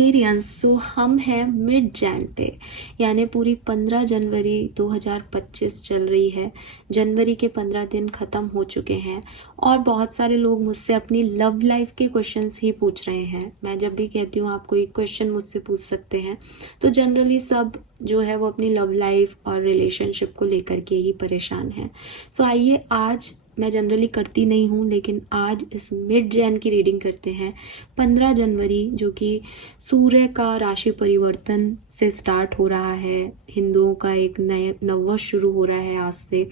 Aquarians, सो हम हैं mid Jain पे, यानी पूरी 15 जनवरी 2025 चल रही है। जनवरी के 15 दिन ख़त्म हो चुके हैं और बहुत सारे लोग मुझसे अपनी लव लाइफ के क्वेश्चंस ही पूछ रहे हैं। मैं जब भी कहती हूँ आप कोई क्वेश्चन मुझसे पूछ सकते हैं, तो जनरली सब जो है वो अपनी लव लाइफ और रिलेशनशिप को लेकर के ही परेशान हैं। सो आइए, आज मैं जनरली करती नहीं हूँ, लेकिन आज इस मिड जैन की रीडिंग करते हैं। 15 जनवरी जो कि सूर्य का राशि परिवर्तन से स्टार्ट हो रहा है, हिंदुओं का एक नए नववर्ष शुरू हो रहा है आज से,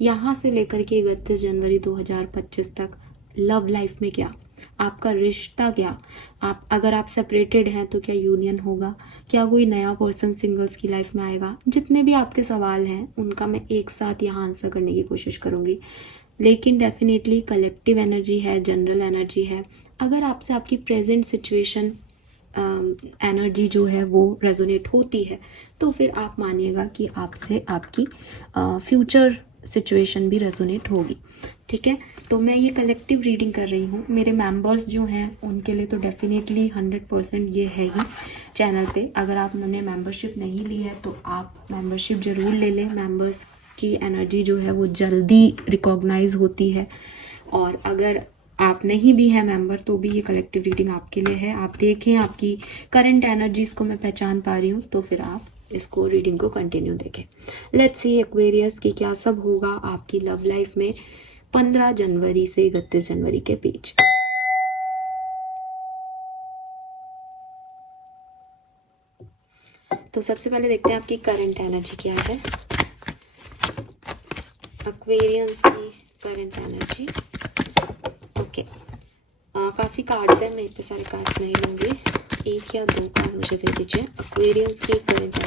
यहाँ से लेकर के 31 जनवरी 2025 तक लव लाइफ में क्या, आपका रिश्ता क्या, अगर आप सेपरेटेड हैं तो क्या यूनियन होगा, क्या कोई नया पर्सन सिंगल्स की लाइफ में आएगा। जितने भी आपके सवाल हैं उनका मैं एक साथ यहाँ आंसर करने की कोशिश करूँगी, लेकिन डेफिनेटली कलेक्टिव एनर्जी है, जनरल एनर्जी है। अगर आपसे आपकी प्रेजेंट सिचुएशन एनर्जी जो है वो रेजोनेट होती है, तो फिर आप मानिएगा कि आपसे आपकी फ्यूचर सिचुएशन भी रेजोनेट होगी। ठीक है, तो मैं ये कलेक्टिव रीडिंग कर रही हूँ। मेरे मेंबर्स जो हैं उनके लिए तो डेफिनेटली 100% ये है ही चैनल पे। अगर आपने मेंबरशिप नहीं ली है तो आप मेंबरशिप ज़रूर ले लें। मेंबर्स की एनर्जी जो है वो जल्दी रिकॉग्नाइज होती है, और अगर आप नहीं भी हैं मेंबर तो भी ये कलेक्टिव रीडिंग आपके लिए है। आप देखें आपकी करंट एनर्जीज को मैं पहचान पा रही हूँ, तो फिर आप इसको रीडिंग को कंटिन्यू देखें। लेट्स सी एक्वेरियस की क्या सब होगा आपकी लव लाइफ में 15 जनवरी से 31 जनवरी के बीच। तो सबसे पहले देखते हैं आपकी करंट एनर्जी क्या है, एक्वेरियंस की करंट एनर्जी। ओके, काफ़ी कार्ड्स हैं, मैं इतने सारे कार्ड्स नहीं लूँगी, एक या दो कार्ड मुझे दे दीजिए। एक्वेरियंस की current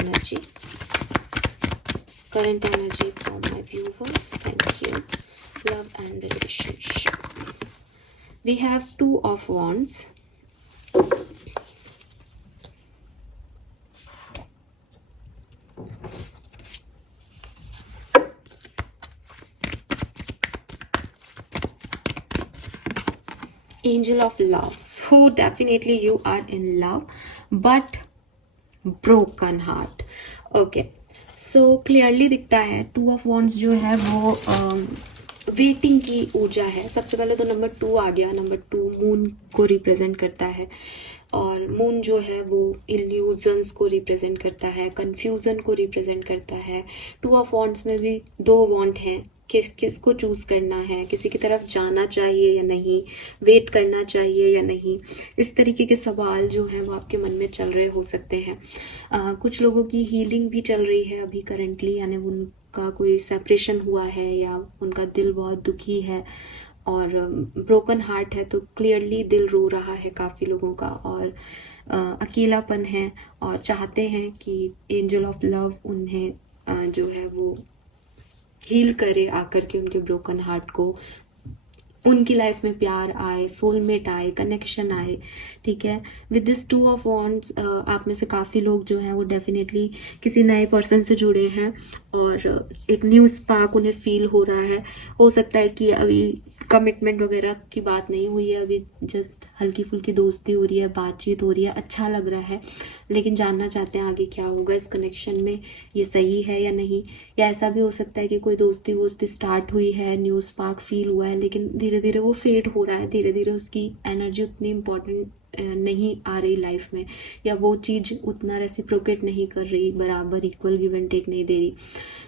energy from my viewers, thank you. Love and relationship, we have 2 of Wands, Angel of Love. So definitely you are in love but broken heart. Okay, so clearly दिखता है 2 of Wands जो है वो waiting की ऊर्जा है। सबसे पहले तो नंबर 2 आ गया। नंबर 2 मून को रिप्रेजेंट करता है, और मून जो है वो इल्यूजन्स को रिप्रेजेंट करता है, कंफ्यूजन को रिप्रेजेंट करता है। 2 ऑफ वॉन्ड्स में भी 2 वॉन्ट हैं, किसको चूज करना है, किसी की तरफ जाना चाहिए या नहीं, वेट करना चाहिए या नहीं, इस तरीके के सवाल जो हैं वो आपके मन में चल रहे हो सकते हैं। कुछ लोगों की हीलिंग भी चल रही है अभी करंटली, यानी उनका कोई सेपरेशन हुआ है या उनका दिल बहुत दुखी है और ब्रोकन हार्ट है, तो क्लियरली दिल रो रहा है काफ़ी लोगों का, और अकेलापन है और चाहते हैं कि एंजल ऑफ लव उन्हें जो है वो हील करे आकर के उनके ब्रोकन हार्ट को, उनकी लाइफ में प्यार आए, सोलमेट आए, कनेक्शन आए। ठीक है, विद दिस 2 ऑफ वॉन्ड्स आप में से काफ़ी लोग जो हैं वो डेफिनेटली किसी नए पर्सन से जुड़े हैं और एक न्यू स्पार्क उन्हें फील हो रहा है। हो सकता है कि अभी कमिटमेंट वगैरह की बात नहीं हुई है, अभी जस्ट हल्की फुल्की दोस्ती हो रही है, बातचीत हो रही है, अच्छा लग रहा है, लेकिन जानना चाहते हैं आगे क्या होगा इस कनेक्शन में, ये सही है या नहीं। या ऐसा भी हो सकता है कि कोई दोस्ती वोस्ती स्टार्ट हुई है, न्यू स्पार्क फील हुआ है, लेकिन धीरे धीरे वो फेड हो रहा है, धीरे धीरे उसकी एनर्जी उतनी इम्पोर्टेंट नहीं आ रही लाइफ में, या वो चीज़ उतना रेसिप्रोकेट नहीं कर रही, बराबर इक्वल गिव एंड टेक नहीं दे रही,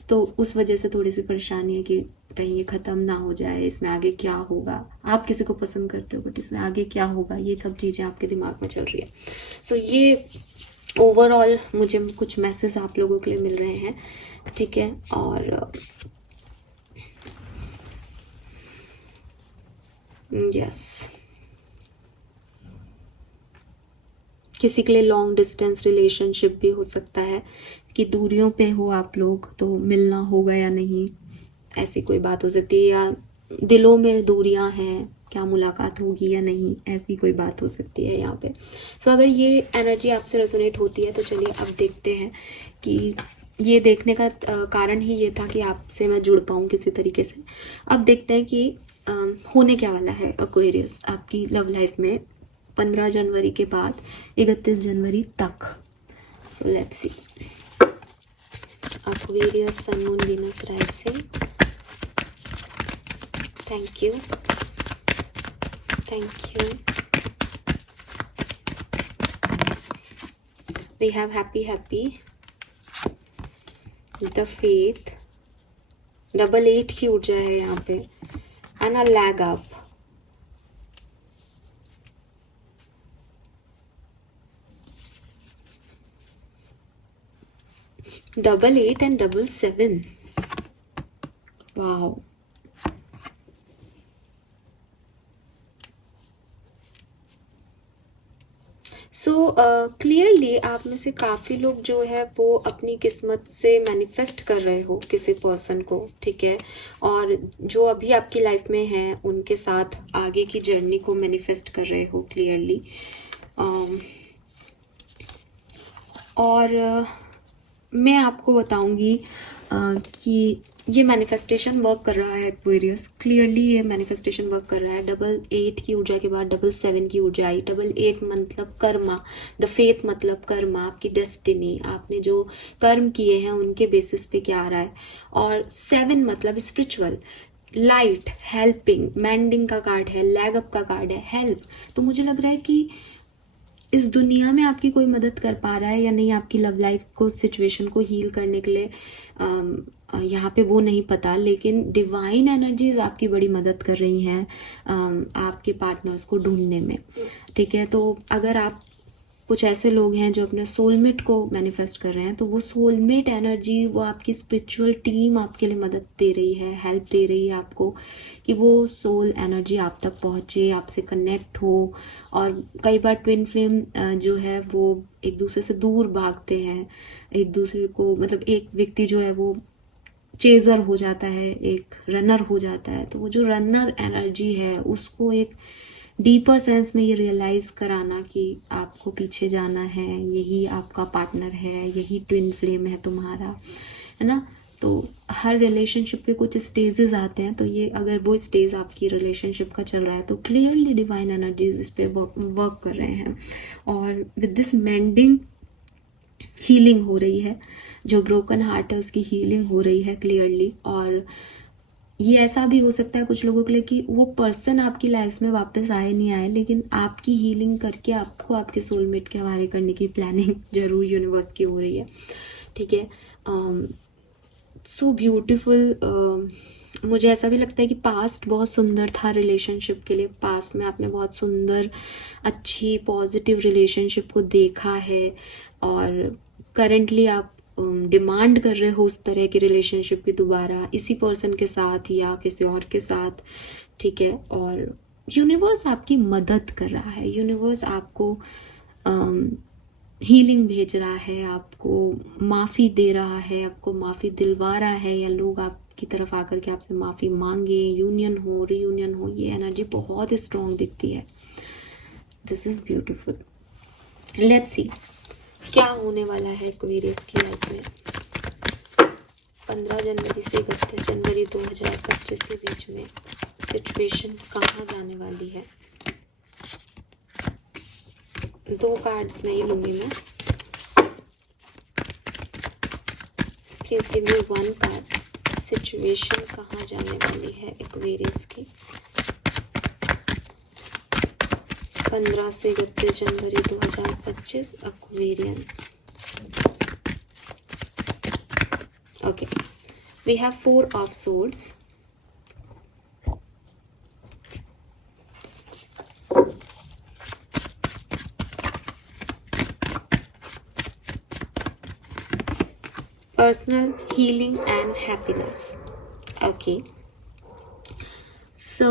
तो उस वजह से थोड़ी सी परेशानी है कि कहीं ये ख़त्म ना हो जाए, इसमें आगे क्या होगा। आप किसी को पसंद करते हो बट इसमें आगे क्या होगा, ये सब चीज़ें आपके दिमाग में चल रही है। सो ये ओवरऑल मुझे कुछ मैसेज आप लोगों के लिए मिल रहे हैं। ठीक है, और यस, किसी के लिए लॉन्ग डिस्टेंस रिलेशनशिप भी हो सकता है कि दूरियों पे हो आप लोग, तो मिलना होगा या नहीं, ऐसी कोई बात हो सकती है, या दिलों में दूरियां हैं, क्या मुलाकात होगी या नहीं, ऐसी कोई बात हो सकती है यहाँ पे। सो अगर ये एनर्जी आपसे रेजोनेट होती है तो चलिए अब देखते हैं कि ये देखने का कारण ही ये था कि आपसे मैं जुड़ पाऊँ किसी तरीके से। अब देखते हैं कि होने क्या वाला है एक्वेरियस आपकी लव लाइफ में 15 जनवरी के बाद 31 जनवरी तक। So let's see. Aquarius, Sun, Moon, Venus, Rising. Thank you. Thank you. We have happy, the faith, 88 की ऊर्जा है यहाँ पे, and a lag up. Double 8 and double 7. Wow. So clearly आप में से काफ़ी लोग जो है वो अपनी किस्मत से मैनिफेस्ट कर रहे हो किसी पर्सन को, ठीक है, और जो अभी आपकी लाइफ में है उनके साथ आगे की जर्नी को मैनिफेस्ट कर रहे हो क्लियरली। और मैं आपको बताऊंगी कि ये मैनिफेस्टेशन वर्क कर रहा है एक्वेरियस, क्लियरली ये मैनिफेस्टेशन वर्क कर रहा है। 88 की ऊर्जा के बाद 77 की ऊर्जा आई। 88 मतलब कर्मा, द फेथ मतलब कर्मा, आपकी डेस्टिनी, आपने जो कर्म किए हैं उनके बेसिस पे क्या आ रहा है। और 7 मतलब स्पिरिचुअल, लाइट, हेल्पिंग, मैंडिंग का कार्ड है, लैग अप का कार्ड है, हेल्प। तो मुझे लग रहा है कि इस दुनिया में आपकी कोई मदद कर पा रहा है या नहीं, आपकी लव लाइफ को, सिचुएशन को हील करने के लिए यहाँ पे वो नहीं पता, लेकिन डिवाइन एनर्जीज आपकी बड़ी मदद कर रही हैं आपके पार्टनर्स को ढूंढने में, ठीक है। तो अगर आप कुछ ऐसे लोग हैं जो अपने सोलमेट को मैनिफेस्ट कर रहे हैं, तो वो सोलमेट एनर्जी, वो आपकी स्पिरिचुअल टीम आपके लिए मदद दे रही है, हेल्प दे रही है आपको कि वो सोल एनर्जी आप तक पहुँचे, आपसे कनेक्ट हो। और कई बार ट्विन फ्लेम जो है वो एक दूसरे से दूर भागते हैं, एक दूसरे को, मतलब एक व्यक्ति जो है वो चेजर हो जाता है, एक रनर हो जाता है। तो वो जो रनर एनर्जी है उसको एक डीपर सेंस में ये रियलाइज कराना कि आपको पीछे जाना है, यही आपका पार्टनर है, यही ट्विन फ्लेम है तुम्हारा, है ना। तो हर रिलेशनशिप के कुछ स्टेजेस आते हैं, तो ये अगर वो स्टेज आपकी रिलेशनशिप का चल रहा है तो क्लियरली डिवाइन एनर्जीज इस पे वर्क कर रहे हैं। और विद दिस मेंडिंग हीलिंग हो रही है, जो ब्रोकन हार्ट है उसकी हीलिंग हो रही है क्लियरली। और ये ऐसा भी हो सकता है कुछ लोगों के लिए कि वो पर्सन आपकी लाइफ में वापस आए नहीं आए, लेकिन आपकी हीलिंग करके आपको आपके सोलमेट के हवाले करने की प्लानिंग जरूर यूनिवर्स की हो रही है, ठीक है। So beautiful. मुझे ऐसा भी लगता है कि पास्ट बहुत सुंदर था रिलेशनशिप के लिए, पास्ट में आपने बहुत सुंदर, अच्छी, पॉजिटिव रिलेशनशिप को देखा है, और करेंटली आप डिमांड कर रहे हो उस तरह की रिलेशनशिप की दोबारा, इसी पर्सन के साथ या किसी और के साथ, ठीक है। और यूनिवर्स आपकी मदद कर रहा है, यूनिवर्स आपको हीलिंग भेज रहा है, आपको माफ़ी दे रहा है, आपको माफ़ी दिलवा रहा है, या लोग आपकी तरफ आकर के आपसे माफ़ी मांगे, यूनियन हो, रीयूनियन हो। ये एनर्जी बहुत स्ट्रॉन्ग दिखती है। This is beautiful. Let's see क्या होने वाला है एक्वेरियस की लाइफ में 15 जनवरी से 31 जनवरी 2025 के बीच में। सिचुएशन कहाँ जाने वाली है। 2 कार्ड्स नहीं लूंगी मैं, please give me 1 card. Situation कहाँ जाने वाली है एक्वेरियस की 15 से 31 जनवरी 2025 Aquarians. Okay, we have 4 of swords, personal healing and happiness. Okay, so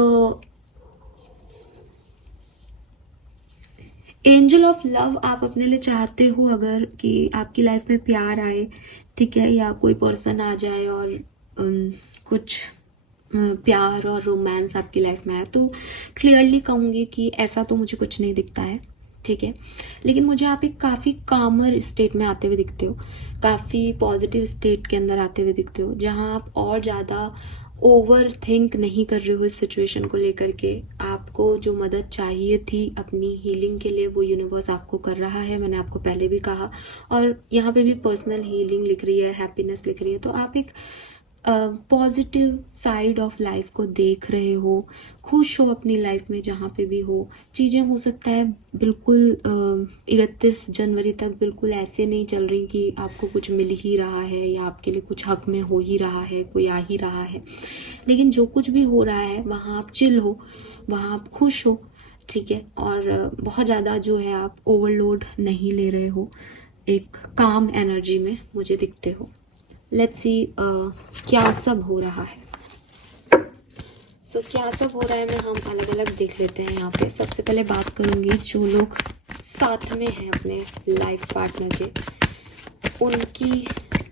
angel of love आप अपने लिए चाहते हो, अगर कि आपकी लाइफ में प्यार आए, ठीक है, या कोई पर्सन आ जाए और कुछ प्यार और रोमांस आपकी लाइफ में आए, तो क्लियरली कहूँगी कि ऐसा तो मुझे कुछ नहीं दिखता है, ठीक है। लेकिन मुझे आप एक काफ़ी कामर स्टेट में आते हुए दिखते हो, काफ़ी पॉजिटिव स्टेट के अंदर आते हुए दिखते हो, जहाँ आप और ज़्यादा ओवर थिंक नहीं कर रहे हो इस सिचुएशन को लेकर के। आपको जो मदद चाहिए थी अपनी हीलिंग के लिए वो यूनिवर्स आपको कर रहा है, मैंने आपको पहले भी कहा। और यहाँ पे भी पर्सनल हीलिंग लिख रही है, हैप्पीनेस लिख रही है। तो आप एक पॉजिटिव साइड ऑफ लाइफ को देख रहे हो, खुश हो अपनी लाइफ में जहाँ पे भी हो। चीज़ें हो सकता है बिल्कुल 31 जनवरी तक बिल्कुल ऐसे नहीं चल रही कि आपको कुछ मिल ही रहा है या आपके लिए कुछ हक में हो ही रहा है, कोई आ ही रहा है। लेकिन जो कुछ भी हो रहा है वहाँ आप चिल हो, वहाँ आप खुश हो, ठीक है। और बहुत ज़्यादा जो है आप ओवरलोड नहीं ले रहे हो, एक काम एनर्जी में मुझे दिखते हो। लेट्स सी क्या सब हो रहा है। क्या सब हो रहा है मैं हम अलग अलग देख लेते हैं। यहाँ पे सबसे पहले बात करूँगी जो लोग साथ में हैं अपने लाइफ पार्टनर के, उनकी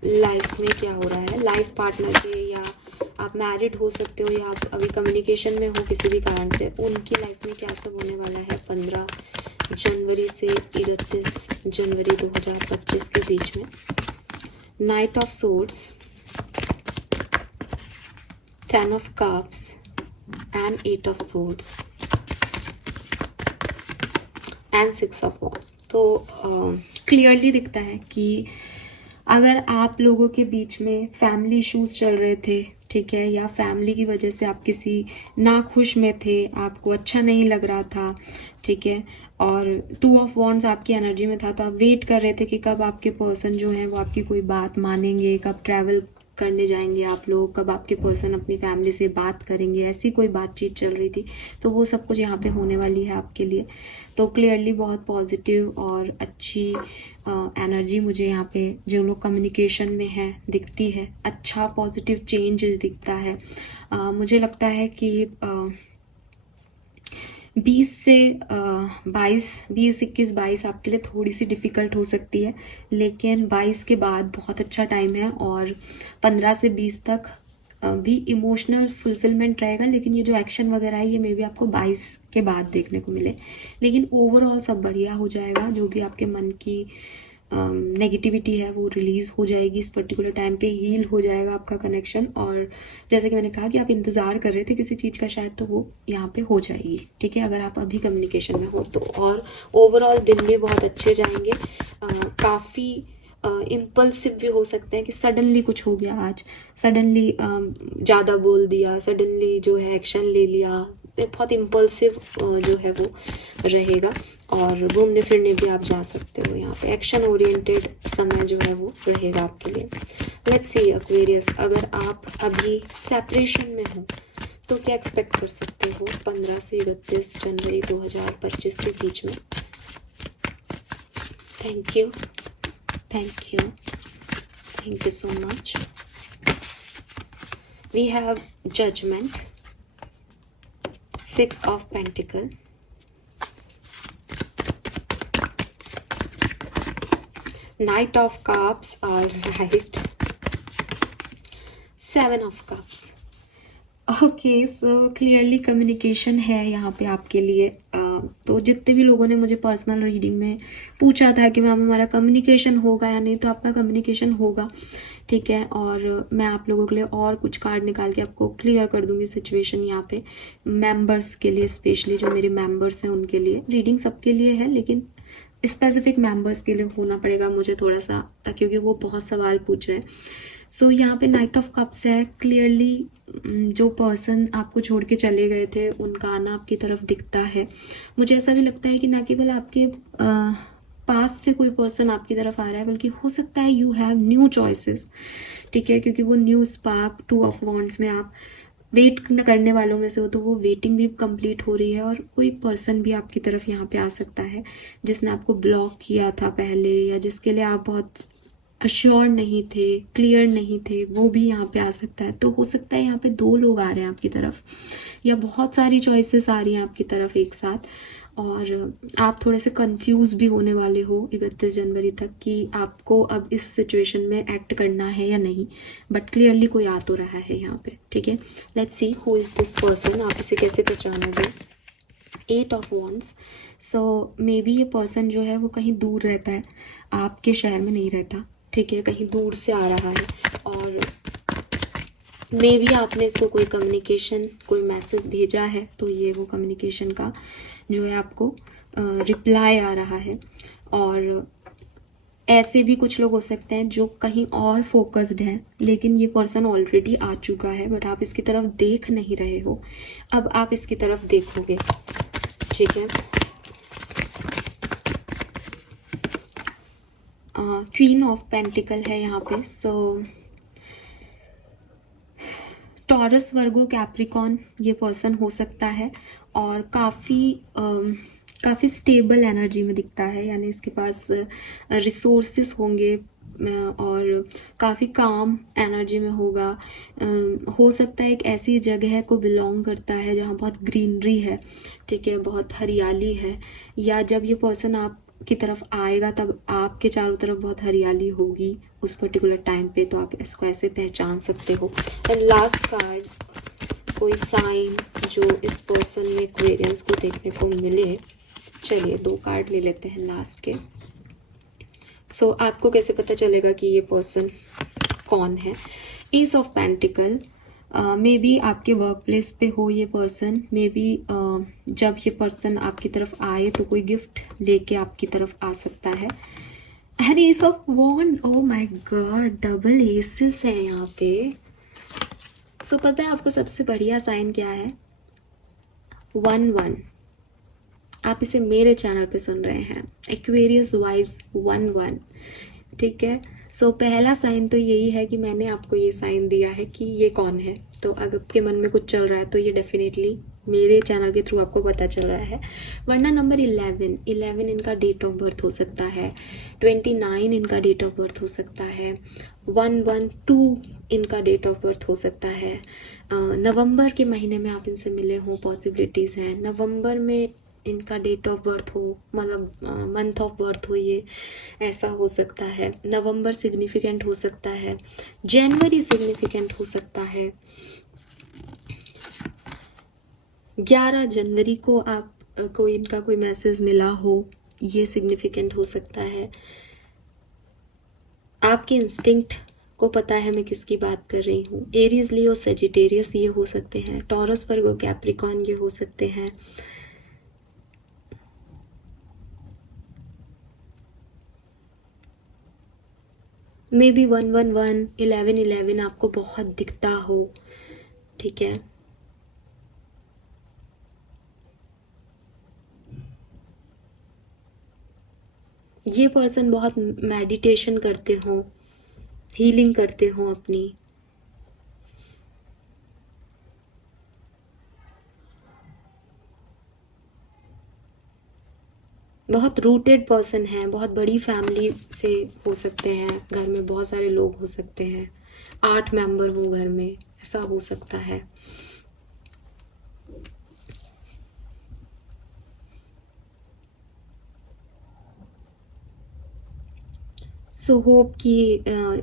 लाइफ में क्या हो रहा है। लाइफ पार्टनर के, या आप मैरिड हो सकते हो या आप अभी कम्युनिकेशन में हो किसी भी कारण से, उनकी लाइफ में क्या सब होने वाला है 15 जनवरी से 31 जनवरी 2025 के बीच में। Night of swords, 10 of cups and 8 of swords and 6 of wands। तो क्लियरली दिखता है कि अगर आप लोगों के बीच में फैमिली इश्यूज चल रहे थे, ठीक है, या फैमिली की वजह से आप किसी नाखुश में थे, आपको अच्छा नहीं लग रहा था, ठीक है, और 2 ऑफ वॉन्ड्स आपकी एनर्जी में था, तो आप वेट कर रहे थे कि कब आपके पर्सन जो है वो आपकी कोई बात मानेंगे, कब ट्रैवल करने जाएंगे आप लोग, कब आपके पर्सन अपनी फैमिली से बात करेंगे, ऐसी कोई बातचीत चल रही थी। तो वो सब कुछ यहाँ पे होने वाली है आपके लिए। तो क्लियरली बहुत पॉजिटिव और अच्छी एनर्जी मुझे यहाँ पे जो लोग कम्युनिकेशन में है दिखती है। अच्छा पॉजिटिव चेंज दिखता है। मुझे लगता है कि 20 से 21 22 आपके लिए थोड़ी सी डिफ़िकल्ट हो सकती है, लेकिन 22 के बाद बहुत अच्छा टाइम है। और 15 से 20 तक भी इमोशनल फुलफिलमेंट रहेगा, लेकिन ये जो एक्शन वगैरह है ये मे बी आपको 22 के बाद देखने को मिले। लेकिन ओवरऑल सब बढ़िया हो जाएगा। जो भी आपके मन की नेगेटिविटी है वो रिलीज़ हो जाएगी इस पर्टिकुलर टाइम पे, हील हो जाएगा आपका कनेक्शन। और जैसे कि मैंने कहा कि आप इंतज़ार कर रहे थे किसी चीज़ का शायद, तो वो यहाँ पे हो जाएगी, ठीक है, अगर आप अभी कम्युनिकेशन में हो तो। और ओवरऑल दिन भी बहुत अच्छे जाएंगे। काफ़ी इम्पल्सिव भी हो सकते हैं कि सडनली कुछ हो गया आज, सडनली ज़्यादा बोल दिया, सडनली जो है एक्शन ले लिया, बहुत इम्पल्सिव जो है वो रहेगा। और घूमने फिरने भी आप जा सकते हो, यहाँ पे एक्शन ओरिएंटेड समय जो है वो रहेगा आपके लिए। लेट्स सी एक्वेरियस, अगर आप अभी सेपरेशन में हो तो क्या एक्सपेक्ट कर सकते हो 15 से 31 जनवरी 2025 के बीच में। Thank you, thank you, thank you so much. We have judgement, 6 of Pentacle, Knight of Cups, all right, 7 of Cups। Okay, so clearly communication है यहाँ पे आपके लिए। तो जितने भी लोगों ने मुझे पर्सनल रीडिंग में पूछा था कि मैम हमारा कम्युनिकेशन होगा या नहीं, तो आपका कम्युनिकेशन होगा, ठीक है। और मैं आप लोगों के लिए और कुछ कार्ड निकाल के आपको क्लियर कर दूंगी सिचुएशन यहाँ पे, मेंबर्स के लिए स्पेशली, जो मेरे मेंबर्स हैं उनके लिए। रीडिंग सबके लिए है लेकिन स्पेसिफिक मेंबर्स के लिए होना पड़ेगा मुझे थोड़ा सा, क्योंकि वो बहुत सवाल पूछ रहे हैं। सो यहाँ पे नाइट ऑफ कप्स है। क्लियरली जो पर्सन आपको छोड़ के चले गए थे उनका आना आपकी तरफ दिखता है। मुझे ऐसा भी लगता है कि ना केवल आपके पास से कोई पर्सन आपकी तरफ आ रहा है, बल्कि हो सकता है यू हैव न्यू चॉइसेस, ठीक है, क्योंकि वो न्यू स्पार्क 2 ऑफ वॉन्ड्स में आप वेट करने वालों में से हो, तो वो वेटिंग भी कंप्लीट हो रही है। और कोई पर्सन भी आपकी तरफ यहाँ पे आ सकता है जिसने आपको ब्लॉक किया था पहले, या जिसके लिए आप बहुत अश्योर नहीं थे, क्लियर नहीं थे, वो भी यहाँ पे आ सकता है। तो हो सकता है यहाँ पे 2 लोग आ रहे हैं आपकी तरफ, या बहुत सारी चॉइसेस आ रही हैं आपकी तरफ एक साथ, और आप थोड़े से कंफ्यूज भी होने वाले हो 31 जनवरी तक कि आपको अब इस सिचुएशन में एक्ट करना है या नहीं। बट क्लियरली कोई आ तो रहा है यहाँ पे, ठीक है। Let's see who is this person, आप इसे कैसे पहचानोगे। 8 of wands. So may be ये पर्सन जो है वो कहीं दूर रहता है, आपके शहर में नहीं रहता, ठीक है, कहीं दूर से आ रहा है। और मे बी आपने इसको कोई कम्युनिकेशन, कोई मैसेज भेजा है, तो ये वो कम्युनिकेशन का जो है आपको रिप्लाई आ रहा है। और ऐसे भी कुछ लोग हो सकते हैं जो कहीं और फोकस्ड हैं, लेकिन ये पर्सन ऑलरेडी आ चुका है, बट आप इसकी तरफ देख नहीं रहे हो। अब आप इसकी तरफ देखोगे, ठीक है। क्वीन ऑफ पेंटिकल है यहाँ पे। सो टॉरस, वर्गो, कैप्रिकॉन ये पर्सन हो सकता है, और काफ़ी स्टेबल एनर्जी में दिखता है, यानी इसके पास रिसोर्सेस होंगे और काफ़ी काम एनर्जी में होगा। हो सकता है एक ऐसी जगह को बिलोंग करता है जहाँ बहुत ग्रीनरी है, ठीक है, बहुत हरियाली है, या जब ये पर्सन आप की तरफ आएगा तब आपके चारों तरफ बहुत हरियाली होगी उस पर्टिकुलर टाइम पे, तो आप इसको ऐसे पहचान सकते हो। लास्ट कार्ड, कोई साइन जो इस पर्सन में एक्वेरियंस को देखने को मिले। चलिए 2 कार्ड ले लेते हैं लास्ट के। सो आपको कैसे पता चलेगा कि ये पर्सन कौन है? S of pentacle, may be आपके वर्क प्लेस पे हो ये पर्सन, मे बी जब ये पर्सन आपकी तरफ आए तो कोई गिफ्ट लेके आपकी तरफ आ सकता है। And ace of wand, oh my god, double aces है यहाँ पे। सो पता है आपको सबसे बढ़िया साइन क्या है? 1-1। आप इसे मेरे चैनल पे सुन रहे हैं, एक्वेरियस वाइब्स 1-1, ठीक है। सो पहला साइन तो यही है कि मैंने आपको ये साइन दिया है कि ये कौन है। तो अगर आपके मन में कुछ चल रहा है तो ये डेफिनेटली मेरे चैनल के थ्रू आपको पता चल रहा है। वरना नंबर 11 इनका डेट ऑफ बर्थ हो सकता है, 29 इनका डेट ऑफ बर्थ हो सकता है, 112 इनका डेट ऑफ बर्थ हो सकता है। नवंबर के महीने में आप इनसे मिले हों, पॉसिबिलिटीज़ हैं। नवंबर में इनका डेट ऑफ बर्थ हो, मतलब मंथ ऑफ बर्थ हो, ये ऐसा हो सकता है। नवंबर सिग्निफिकेंट हो सकता है, जनवरी सिग्निफिकेंट हो सकता है, 11 जनवरी को आप को इनका कोई मैसेज मिला हो, ये सिग्निफिकेंट हो सकता है। आपके इंस्टिंक्ट को पता है मैं किसकी बात कर रही हूँ। एरीज, लियो, सेजिटेरियस ये हो सकते हैं। टॉरस, वर्गो, कैप्रिकॉन ये हो सकते हैं। मे बी 1-1-1, 11-11 आपको बहुत दिखता हो, ठीक है। ये पर्सन बहुत मेडिटेशन करते हो, हीलिंग करते हो अपनी। बहुत रूटेड पर्सन है, बहुत बड़ी फैमिली से हो सकते हैं, घर में बहुत सारे लोग हो सकते हैं, 8 मेंबर हो घर में, ऐसा हो सकता है। सो होप कि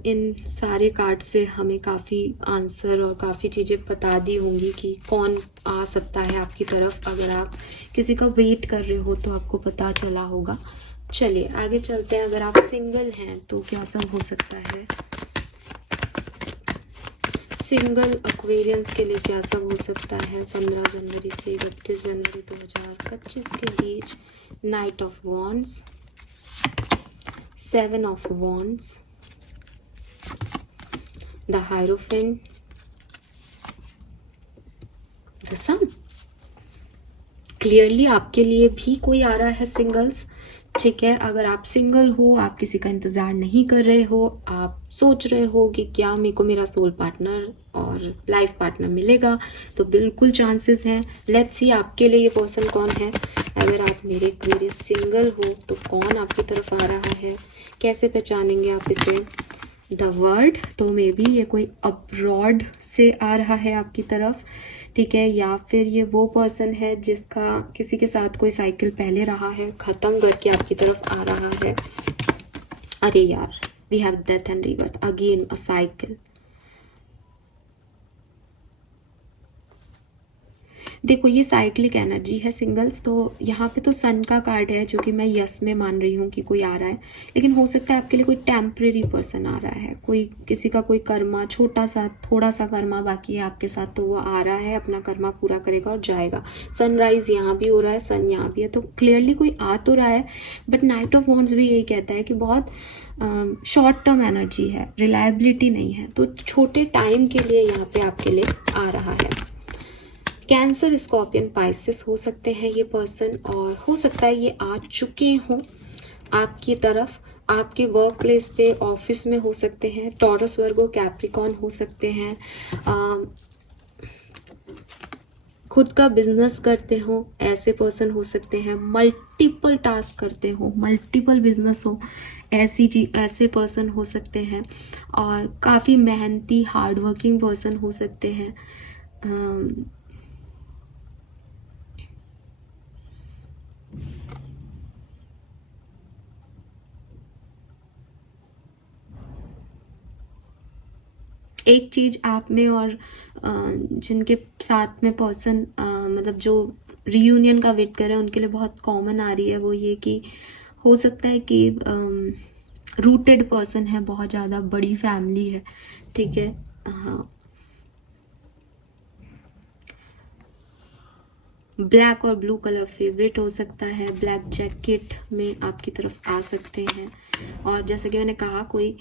इन सारे कार्ड से हमें काफ़ी आंसर और काफ़ी चीज़ें बता दी होंगी कि कौन आ सकता है आपकी तरफ। अगर आप किसी का वेट कर रहे हो तो आपको पता चला होगा। चलिए आगे चलते हैं। अगर आप सिंगल हैं तो क्या सब हो सकता है? सिंगल एक्वेरियंस के लिए क्या सब हो सकता है 15 जनवरी से 31 जनवरी 2025 के बीच? Knight of Wands, 7 of Wands, the Hierophant, the Sun। Clearly आपके लिए भी कोई आ रहा है सिंगल्स, ठीक है। अगर आप सिंगल हो, आप किसी का इंतज़ार नहीं कर रहे हो, आप सोच रहे हो कि क्या मेरे को मेरा सोल पार्टनर और लाइफ पार्टनर मिलेगा, तो बिल्कुल चांसेस हैं। लेट्स सी आपके लिए ये पर्सन कौन है। अगर आप मेरे सिंगल हो तो कौन आपकी तरफ आ रहा है, कैसे पहचानेंगे आप इसे? द वर्ल्ड, तो मे बी ये कोई अब्रॉड से आ रहा है आपकी तरफ, ठीक है, या फिर ये वो पर्सन है जिसका किसी के साथ कोई साइकिल पहले रहा है, ख़त्म करके आपकी तरफ आ रहा है। अरे यार, we have death and rebirth, again a cycle. देखो ये साइक्लिक एनर्जी है सिंगल्स, तो यहाँ पे तो सन का कार्ड है जो कि मैं यस में मान रही हूँ कि कोई आ रहा है, लेकिन हो सकता है आपके लिए कोई टेम्परेरी पर्सन आ रहा है, कोई किसी का कोई कर्मा छोटा सा थोड़ा सा कर्मा बाकी है आपके साथ, तो वो आ रहा है, अपना कर्मा पूरा करेगा और जाएगा। सनराइज यहाँ भी हो रहा है, सन यहाँ भी है, तो क्लियरली कोई आ तो रहा है। बट नाइट ऑफ वॉन्ड्स भी यही कहता है कि बहुत शॉर्ट टर्म एनर्जी है, रिलायबिलिटी नहीं है, तो छोटे टाइम के लिए यहाँ पे आपके लिए आ रहा है। कैंसर, स्कॉर्पियन, पाइसेस हो सकते हैं ये पर्सन, और हो सकता है ये आ चुके हों आपकी तरफ, आपके वर्क प्लेस पे, ऑफिस में हो सकते हैं। टॉरस, वर्गो, कैप्रिकॉन हो सकते हैं। खुद का बिजनेस करते हो ऐसे पर्सन हो सकते हैं। मल्टीपल टास्क करते हो, मल्टीपल बिजनेस हो, ऐसे पर्सन हो सकते हैं। और काफ़ी मेहनती हार्ड वर्किंग पर्सन हो सकते हैं। एक चीज़ आप में और जिनके साथ में पर्सन मतलब जो रीयूनियन का वेट कर रहे हैं उनके लिए बहुत कॉमन आ रही है, वो ये कि हो सकता है कि रूटेड पर्सन है, बहुत ज़्यादा बड़ी फैमिली है, ठीक है। हाँ, ब्लैक और ब्लू कलर फेवरेट हो सकता है, ब्लैक जैकेट में आपकी तरफ आ सकते हैं। और जैसे कि मैंने कहा, कोई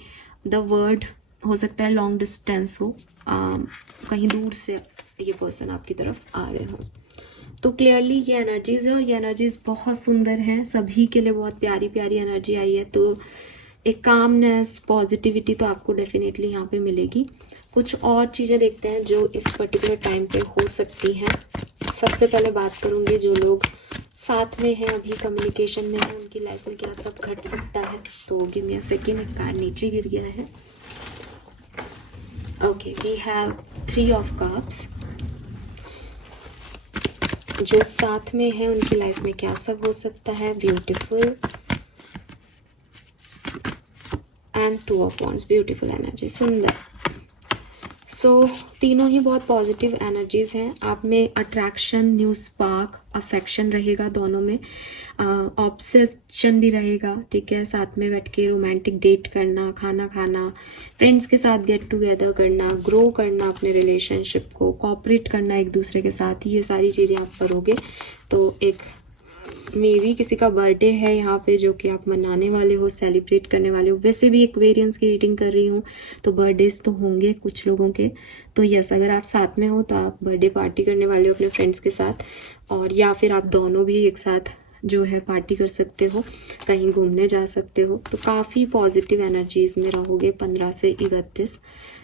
द वर्ड हो सकता है लॉन्ग डिस्टेंस हो, कहीं दूर से ये पर्सन आपकी तरफ आ रहे हो। तो क्लियरली ये एनर्जीज है, और ये एनर्जीज बहुत सुंदर हैं, सभी के लिए बहुत प्यारी प्यारी एनर्जी आई है। तो एक कामनेस, पॉजिटिविटी तो आपको डेफिनेटली यहाँ पे मिलेगी। कुछ और चीज़ें देखते हैं जो इस पर्टिकुलर टाइम पे हो सकती हैं। सबसे पहले बात करूँगी जो लोग साथ में हैं, अभी कम्युनिकेशन में हैं, उनकी लाइफ में क्या सब घट सकता है। तो गिव मी अ सेकेंड, एक कार्ड नीचे गिर गया है। Okay, we have 3 of cups. जो साथ में है उनकी लाइफ में क्या सब हो सकता है। Beautiful and 2 of wands, beautiful energy, सुंदर। सो तीनों ही बहुत पॉजिटिव एनर्जीज हैं। आप में अट्रैक्शन, न्यू स्पार्क, अफेक्शन रहेगा दोनों में, ऑब्सेशन भी रहेगा, ठीक है। साथ में बैठ के रोमांटिक डेट करना, खाना खाना, फ्रेंड्स के साथ गेट टुगेदर करना, ग्रो करना अपने रिलेशनशिप को, कोऑपरेट करना एक दूसरे के साथ, ये सारी चीज़ें आप करोगे। तो एक मे बी किसी का बर्थडे है यहाँ पे जो कि आप मनाने वाले हो, सेलिब्रेट करने वाले हो। वैसे भी एक्वेरियंस की रीडिंग कर रही हूँ, तो बर्थडेज तो होंगे कुछ लोगों के। तो यस, अगर आप साथ में हो तो आप बर्थडे पार्टी करने वाले हो अपने फ्रेंड्स के साथ, और या फिर आप दोनों भी एक साथ जो है पार्टी कर सकते हो, कहीं घूमने जा सकते हो। तो काफ़ी पॉजिटिव एनर्जीज में रहोगे 15 से 31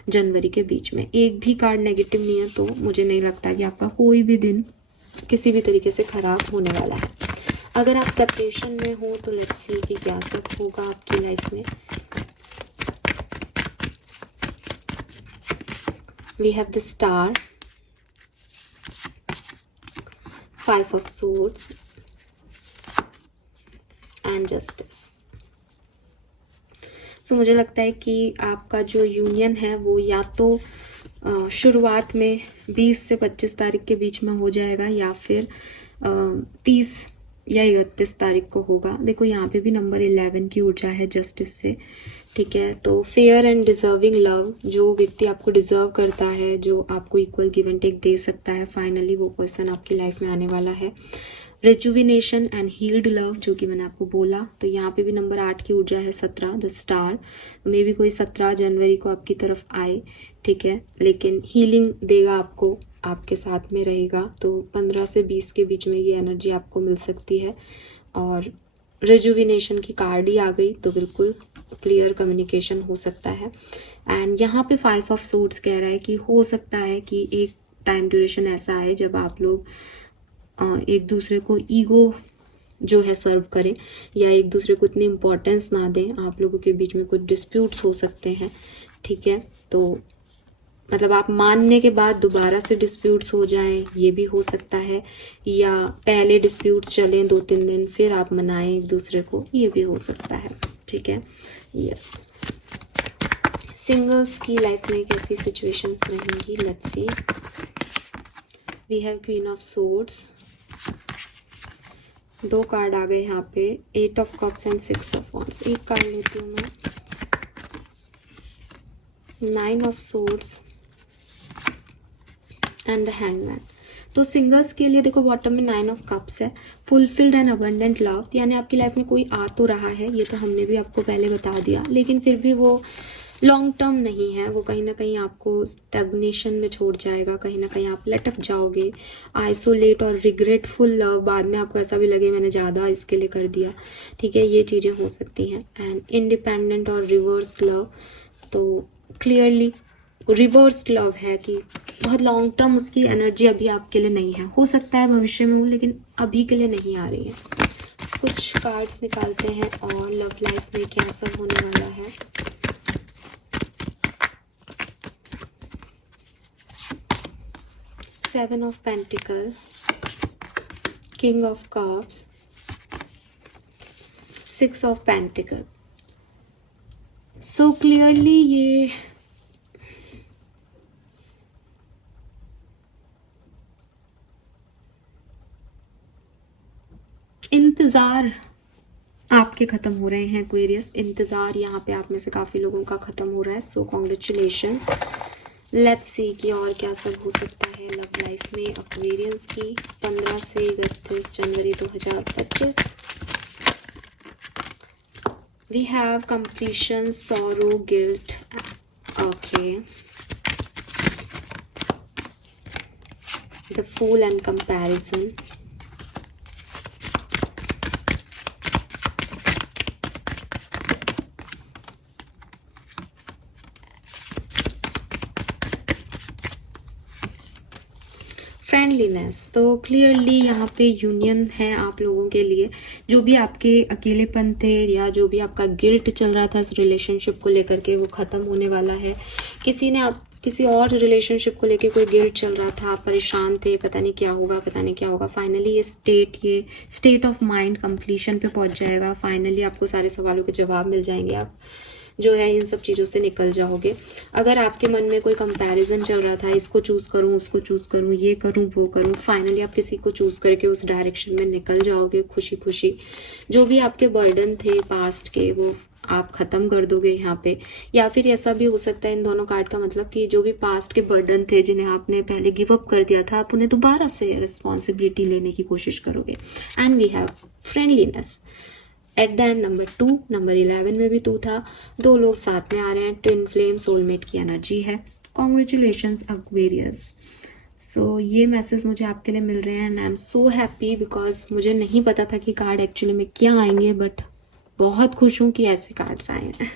जनवरी के बीच में। एक भी कार्ड नेगेटिव नहीं है, तो मुझे नहीं लगता कि आपका कोई भी दिन किसी भी तरीके से खराब होने वाला है। अगर आप सेपरेशन में हो तो लेट्स सी कि क्या सब होगा आपकी लाइफ में। We have the Star, 5 of Swords and Justice. So मुझे लगता है कि आपका जो यूनियन है वो या तो शुरुआत में 20 से 25 तारीख के बीच में हो जाएगा, या फिर 30 या 31 तारीख को होगा। देखो यहाँ पे भी नंबर 11 की ऊर्जा है जस्टिस से, ठीक है। तो फेयर एंड डिजर्विंग लव, जो व्यक्ति आपको डिजर्व करता है, जो आपको इक्वल गिव एंड टेक दे सकता है, फाइनली वो पर्सन आपकी लाइफ में आने वाला है। रिजुविनेशन एंड हील्ड लव, जो कि मैंने आपको बोला। तो यहाँ पे भी नंबर 8 की ऊर्जा है 17, द स्टार। मे भी कोई 17 जनवरी को आपकी तरफ आए, ठीक है, लेकिन हीलिंग देगा आपको, आपके साथ में रहेगा। तो 15 से 20 के बीच में ये एनर्जी आपको मिल सकती है। और रिजुविनेशन की कार्ड ही आ गई, तो बिल्कुल क्लियर कम्युनिकेशन हो सकता है। एंड यहाँ पे 5 ऑफ सूट्स कह रहा है कि हो सकता है कि एक टाइम ड्यूरेशन ऐसा आए जब आप लोग एक दूसरे को ईगो जो है सर्व करें, या एक दूसरे को इतनी इम्पोर्टेंस ना दें। आप लोगों के बीच में कुछ डिस्प्यूट्स हो सकते हैं, ठीक है। तो मतलब आप मानने के बाद दोबारा से डिस्प्यूट्स हो जाएं, ये भी हो सकता है, या पहले डिस्प्यूट्स चलें 2-3 दिन, फिर आप मनाएं एक दूसरे को, ये भी हो सकता है, ठीक है। यस, सिंगल्स की लाइफ में कैसी सिचुएशंस रहेंगी, let's see. We have Queen of Swords, 2 card आ गए यहाँ पे, 8 of Cups and 6 of Wands. एक कार्ड लेती हूँ मैं, 9 of Swords and the Hangman. तो सिंगल्स के लिए देखो बॉटम में 9 ऑफ कप्स है, फुलफिल्ड एंड अबंडेंट लव, यानी आपकी लाइफ में कोई आ तो रहा है, ये तो हमने भी आपको पहले बता दिया, लेकिन फिर भी वो लॉन्ग टर्म नहीं है, वो कहीं ना कहीं आपको स्टैग्नेशन में छोड़ जाएगा, कहीं ना कहीं आप लटक जाओगे, आइसोलेट और रिग्रेटफुल लव, बाद में आपको ऐसा भी लगे मैंने ज़्यादा इसके लिए कर दिया, ठीक है, ये चीज़ें हो सकती हैं। एंड इंडिपेंडेंट और रिवर्स लव, तो क्लियरली रिवर्स लव है कि बहुत लॉन्ग टर्म उसकी एनर्जी अभी आपके लिए नहीं है, हो सकता है भविष्य में हो, लेकिन अभी के लिए नहीं आ रही है। कुछ कार्ड्स निकालते हैं और लव लाइफ में क्या सब होने वाला है। Seven of pentacle, king of cups, 6 of pentacle. So clearly ये इंतज़ार आपके ख़त्म हो रहे हैं एक्वेरियस, इंतज़ार यहाँ पे आप में से काफ़ी लोगों का ख़त्म हो रहा है। सो कॉन्ग्रेचुलेशंस। लेट्स सी कि और क्या सब हो सकता है लव लाइफ में एक्वेरियंस की 15 से 31 जनवरी 2025। We have completion, sorrow, guilt, okay, the fool and comparison, friendliness. तो क्लियरली यहाँ पे यूनियन है आप लोगों के लिए, जो भी आपके अकेलेपन थे या जो भी आपका गिल्ट चल रहा था इस रिलेशनशिप को लेकर के, वो ख़त्म होने वाला है। किसी ने आप किसी और रिलेशनशिप को लेके कोई गिल्ट चल रहा था, आप परेशान थे, पता नहीं क्या होगा, पता नहीं क्या होगा, फाइनली ये स्टेट ऑफ माइंड कंप्लीशन पे पहुंच जाएगा। फाइनली आपको सारे सवालों के जवाब मिल जाएंगे, आप जो है इन सब चीज़ों से निकल जाओगे। अगर आपके मन में कोई कंपैरिजन चल रहा था, इसको चूज़ करूँ, उसको चूज़ करूँ, ये करूँ, वो करूँ, फाइनली आप किसी को चूज़ करके उस डायरेक्शन में निकल जाओगे खुशी खुशी। जो भी आपके बर्डन थे पास्ट के, वो आप ख़त्म कर दोगे यहाँ पे। या फिर ऐसा भी हो सकता है इन दोनों कार्ड का मतलब कि जो भी पास्ट के बर्डन थे जिन्हें आपने पहले गिव अप कर दिया था, आप उन्हें दोबारा से रिस्पॉन्सिबिलिटी लेने की कोशिश करोगे। And we have friendliness at the end, number 2, number 11 में भी 2 था, 2 लोग साथ में आ रहे हैं, ट्विन फ्लेम, सोलमेट की एनर्जी है। Congratulations Aquarius. सो ये मैसेज मुझे आपके लिए मिल रहे हैं and I am so happy, because मुझे नहीं पता था कि कार्ड एक्चुअली में क्या आएंगे, बट बहुत खुश हूँ कि ऐसे कार्ड्स आए हैं।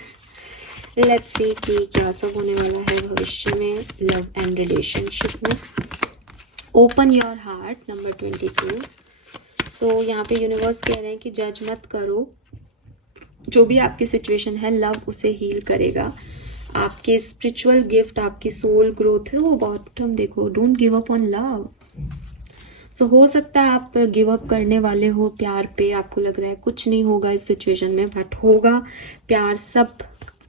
लेट्स सी कि क्या सब होने वाला है भविष्य में लव एंड रिलेशनशिप में। Open your heart, number 22। सो यहाँ पे यूनिवर्स कह रहे हैं कि जज मत करो, जो भी आपकी सिचुएशन है लव उसे हील करेगा। आपके स्पिरिचुअल गिफ्ट, आपकी सोल ग्रोथ है वो बॉटम देखो, don't give up on love. So हो सकता है आप गिव अप करने वाले हो प्यार पे, आपको लग रहा है कुछ नहीं होगा इस सिचुएशन में, बट होगा, प्यार सब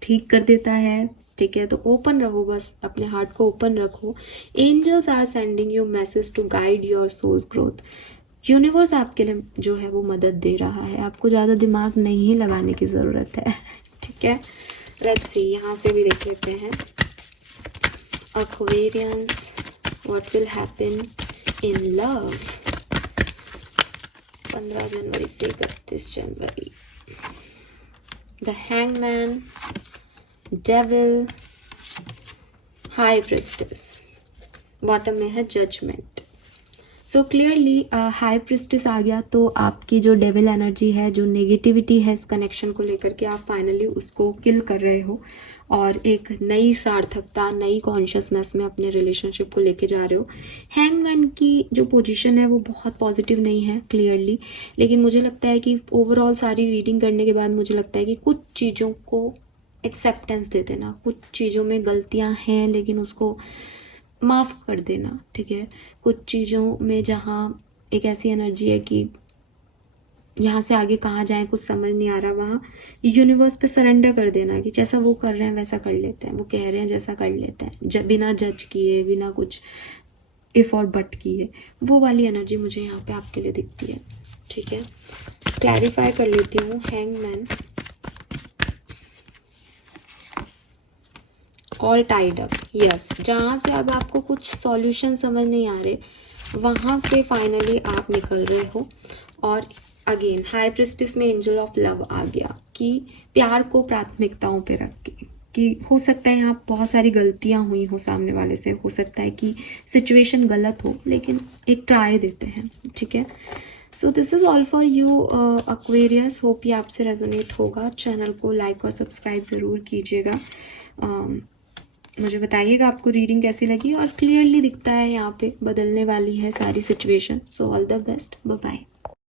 ठीक कर देता है, ठीक है। तो ओपन रहो, बस अपने हार्ट को ओपन रखो। Angels are sending you message to guide your soul growth. Universe आपके लिए जो है वो मदद दे रहा है, आपको ज़्यादा दिमाग नहीं लगाने की ज़रूरत है, ठीक है। लेट्स सी, यहाँ से भी देख लेते हैं Aquarians, what will happen in love 15 जनवरी से 31 जनवरी। The Hangman, Devil, High Priestess, bottom में है judgement. So clearly High Priestess आ गया, तो आपकी जो डेविल एनर्जी है, जो नेगेटिविटी है इस कनेक्शन को लेकर के, आप फाइनली उसको किल कर रहे हो और एक नई सार्थकता, नई कॉन्शियसनेस में अपने रिलेशनशिप को लेके जा रहे हो। हैंगमैन की जो पोजीशन है वो बहुत पॉजिटिव नहीं है क्लियरली, लेकिन मुझे लगता है कि ओवरऑल सारी रीडिंग करने के बाद मुझे लगता है कि कुछ चीज़ों को एक्सेप्टेंस दे देना, कुछ चीज़ों में गलतियाँ हैं लेकिन उसको माफ़ कर देना, ठीक है। कुछ चीज़ों में जहाँ एक ऐसी एनर्जी है कि यहाँ से आगे कहाँ जाएं कुछ समझ नहीं आ रहा, वहाँ यूनिवर्स पे सरेंडर कर देना कि जैसा वो कर रहे हैं वैसा कर लेते हैं, वो कह रहे हैं जैसा कर लेते हैं, बिना जज किए, बिना कुछ इफ और बट की है, वो वाली एनर्जी मुझे यहाँ पे आपके लिए दिखती है। ठीक है, क्लैरिफाई कर लेती हूँ। Hangman, all tied up, yes, जहाँ से अब आपको कुछ सॉल्यूशन समझ नहीं आ रहे, वहाँ से फाइनली आप निकल रहे हो। और अगेन हाई प्रिस्टिस में एंजल ऑफ लव आ गया कि प्यार को प्राथमिकताओं पे रख के, कि हो सकता है यहाँ बहुत सारी गलतियाँ हुई हो सामने वाले से, हो सकता है कि सिचुएशन गलत हो, लेकिन एक ट्राई देते हैं। ठीक है, so this is all for you Aquarius. Hope ये आपसे रेजोनेट होगा। चैनल को लाइक और सब्सक्राइब ज़रूर कीजिएगा। मुझे बताइएगा आपको रीडिंग कैसी लगी, और क्लियरली दिखता है यहाँ पे बदलने वाली है सारी situation. So all the best, bye bye.